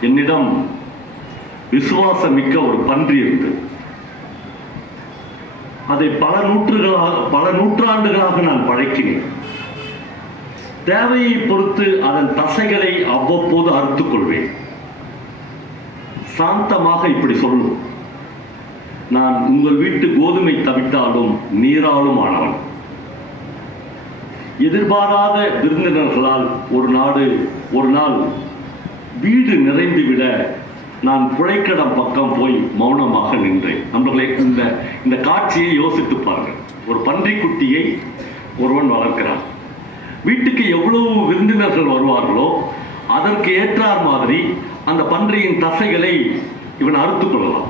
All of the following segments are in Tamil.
என்னிடம் விசுவாசம் மிக்க ஒரு பன்றி இருக்கு. அதை பல நூற்றுகளாக பல நூற்றாண்டுகளாக நான் பழக்கினேன். தேவையை பொறுத்து அதன் தசைகளை அவ்வப்போது அறுத்துக் கொள்வேன். சாந்தமாக இப்படி சொல்லும் நான் உங்கள் வீட்டு கோதுமை தவித்தாலும் நீராலும் ஆனவன். எதிர்பாராத விருந்தினர்களால் ஒரு நாடு ஒரு நாள் வீடு நிறைந்துவிட நான் புழைக்கடம் பக்கம் போய் மௌனமாக நின்றேன். நம்மளே இந்த இந்த காட்சியை யோசித்து பாருங்கள். ஒரு பன்றிக்குட்டியை ஒருவன் வளர்க்கிறான். வீட்டுக்கு எவ்வளவு விருந்தினர்கள் வருவார்களோ அதற்கு ஏற்றார் மாதிரி அந்த பன்றியின் தசைகளை இவன் அறுத்துக்கொள்ளலாம்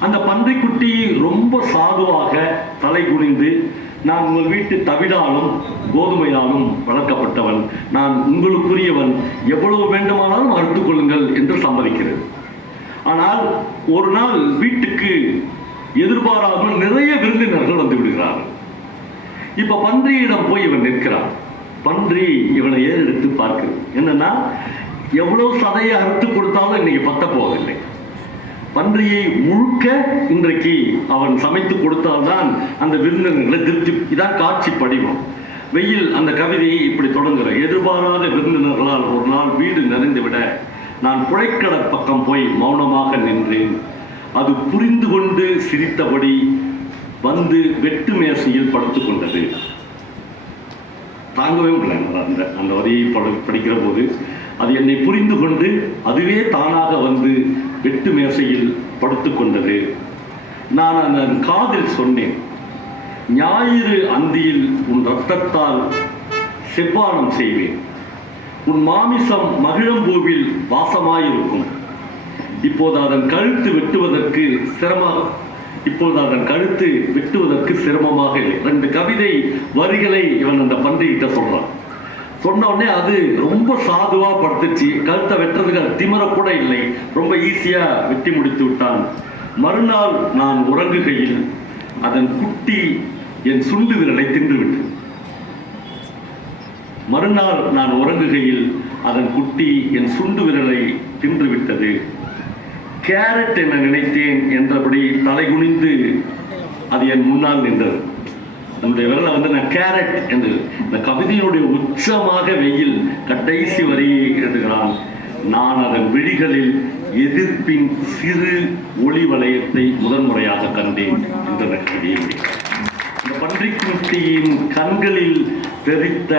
அந்த பன்றிக்குட்டி ரொம்ப சாதுவாக தலை குனிந்து நான் உங்கள் வீட்டு தவிடாலும் கோதுமையாலும் வளர்க்கப்பட்டவன். நான் உங்களுக்குரியவன். எவ்வளவு வேண்டுமானாலும் அறுத்து கொள்ளுங்கள் என்று சம்மதிக்கிறது. ஆனால் ஒரு நாள் வீட்டுக்கு எதிர்பாராமல் நிறைய விருந்தினர்கள் வந்து விடுகிறார்கள். இப்ப பன்றியிடம் போய் இவன் நிற்கிறான். பன்றி இவனை ஏறெடுத்து பார்க்குது. என்னன்னா எவ்வளவு சதையை அறுத்து கொடுத்தாலும் இன்னைக்கு பத்த போவதில்லை. பன்றியை முழுக்க இன்றைக்கு அவன் சமைத்து கொடுத்தால்தான் அந்த விருந்தினர்களை திருப்தி இதான் காட்சி படிவம். வெயில் அந்த கவிதையை இப்படி தொடங்குற எதிர்பாராத விருந்தினர்களால் ஒரு நாள் வீடு நிறைந்துவிட நான் புழைக்கட பக்கம் போய் மௌனமாக நின்றேன். அது புரிந்து கொண்டு சிரித்தபடி வந்து வெட்டு மேசையில் படுத்து கொண்டது. தாங்கவே முடியல அந்த அந்த வரியை பட படிக்கிற போது. அது என்னை புரிந்து கொண்டு அதுவே தானாக வந்து வெட்டு மேசையில் படுத்து கொண்டது. நான் அதன் காதில் சொன்னேன் ஞாயிறு அந்தியில் உன் ரத்தத்தால் செவ்வானம் செய்வேன். உன் மாமிசம் மகிழம்பூவில் வாசமாயிருக்கும். இப்போது அதன் கழுத்து வெட்டுவதற்கு சிரமம் இப்போது அதன் கழுத்து வெட்டுவதற்கு சிரமமாக இல்லை. ரெண்டு கவிதை வரிகளை இவன் அந்த பன்றிகிட்ட சொல்றான். சொன்ன உடனே அது ரொம்ப சாதுவா படுத்துச்சு. கழுத்தை வெட்டுறதுக்கு திமர திமிர கூட இல்லை. ரொம்ப ஈஸியா வெட்டி முடித்து விட்டான். மறுநாள் நான் உறங்குகையில் அதன் குட்டி என் சுண்டு விரலை தின்றுவிட்டு மறுநாள் நான் உறங்குகையில் அதன் குட்டி என் சுண்டு விரலை தின்று விட்டது. கேரட் என நினைத்தேன் என்றபடி தலை குனிந்து அது என் முன்னால் நின்றது. நம்முடைய வந்து நான் கேரட் என்று இந்த கவிதையுடைய உச்சமாக வெயில் கடைசி வரியை எழுதுகிறான் நான் அதன் விழிகளில் எதிர்ப்பின் சிறு ஒளி வளையத்தை முதன்முறையாக கண்டேன் என்ற கவிதையை இந்த பன்றிக்குட்டியின் கண்களில் தெரித்த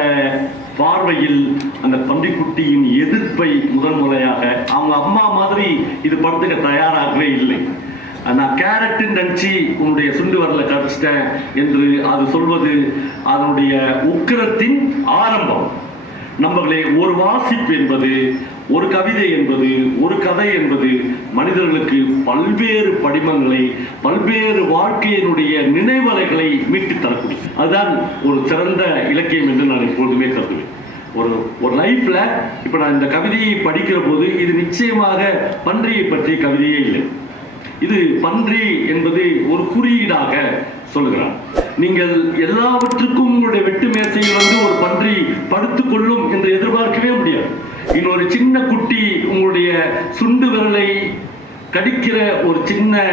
பார்வையில் அந்த பன்றிக்குட்டியின் எதிர்ப்பை முதன்முறையாக அவங்க அம்மா மாதிரி இது படுத்துக்க தயாராகவே இல்லை. நான் கேரட்டுன்னு நினச்சி உன்னுடைய சுண்டு வரல கடிச்சிட்டேன் என்று அது சொல்வது அதனுடைய உக்கிரத்தின் ஆரம்பம். நம்மளே ஒரு வாசிப்பு என்பது ஒரு கவிதை என்பது ஒரு கதை என்பது மனிதர்களுக்கு பல்வேறு படிமங்களை பல்வேறு வாழ்க்கையினுடைய நினைவலைகளை மீட்டு தரக்கூடிய அதுதான் ஒரு சிறந்த இலக்கியம் என்று நான் எப்பொழுதுமே கருதுவேன். ஒரு ஒரு லைஃப்ல இப்ப நான் இந்த கவிதையை படிக்கிற போது இது நிச்சயமாக பன்றியை பற்றிய கவிதையே இல்லை. இது பன்றி என்பது ஒரு குறியீடாக சொல்லுகிறார். நீங்கள் எல்லாவற்றுக்கும் உங்களுடைய வெட்டு மேசையில் வந்து ஒரு பன்றி படுத்துக் கொள்ளும் என்று எதிர்பார்க்கவே முடியாது. இன்னொரு சின்ன குட்டி உங்களுடைய சுண்டு விரலை கடிக்கிற ஒரு சின்ன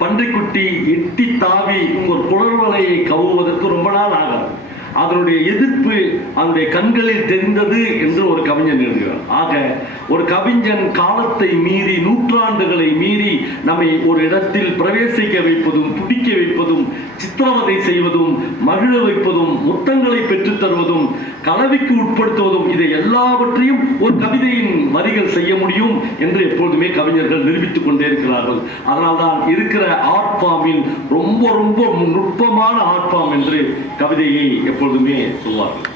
பன்றிக்குட்டி எட்டி தாவி உங்கள் குளர்வலையை கவுவதற்கு ரொம்ப நாள் ஆகாது. அதனுடைய எதிர்ப்பு அந்த கண்களில் தெரிந்தது என்று ஒரு கவிஞன் எழுதுகிறார். ஆக ஒரு கவிஞன் காலத்தை மீறி நூற்றாண்டுகளை மீறி நம்மை ஒரு இடத்தில் பிரவேசிக்க வைப்பதும் துடிக்க வைப்பதும் சித்திரவதை செய்வதும் மகிழ வைப்பதும் முத்தங்களை பெற்றுத் தருவதும் கலவிக்கு உட்படுத்துவதும் இதை எல்லாவற்றையும் ஒரு கவிதையின் வரிகள் செய்ய முடியும் என்று எப்பொழுதுமே கவிஞர்கள் நிரூபித்துக் கொண்டே இருக்கிறார்கள். அதனால்தான் இருக்கிற ஆர்ட் ஃபார்மின் ரொம்ப ரொம்ப நுட்பமான ஆர்ட் ஃபார்ம் என்று கவிதையை எப்பொழுதுமே சொல்வார்கள்.